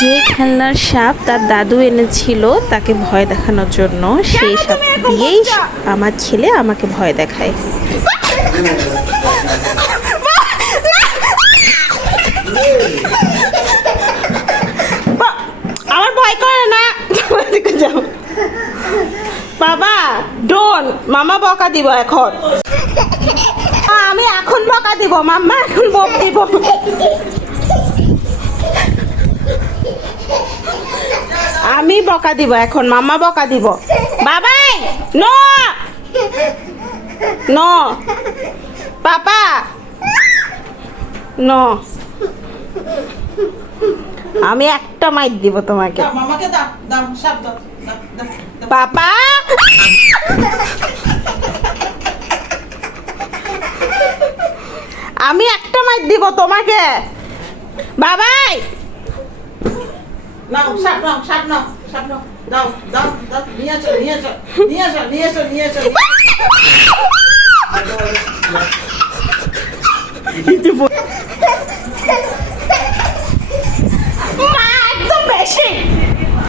যে খেলনার সাপ তার দাদু এনেছিল তাকে ভয় দেখানোর জন্য, সেই সাপ দিয়েই আমার ছেলে আমাকে ভয় দেখায়। আমার ভয় করে না। যাও বাবা, ডোন, মামা বকা দিব এখন। আমি এখন বকা দিব, মাম্মা এখন বক দিব। আমি বকা দিব এখন, মাম্মা বকা দিব। বাবাই নো নো, পাপা নো। আমি একটা মাইর দিব তোমাকে। মামাকে দাও দাও সাপ দাও দাও। পাপা আমি একটা মাইর দিব তোমাকে। বাবাই নাও সাপ নাও সাপ নাও সাপ নাও দাও দাও দাও নিয়ে আসো নিয়ে আসো নিয়ে আসো নিয়ে আসো নিয়ে আসো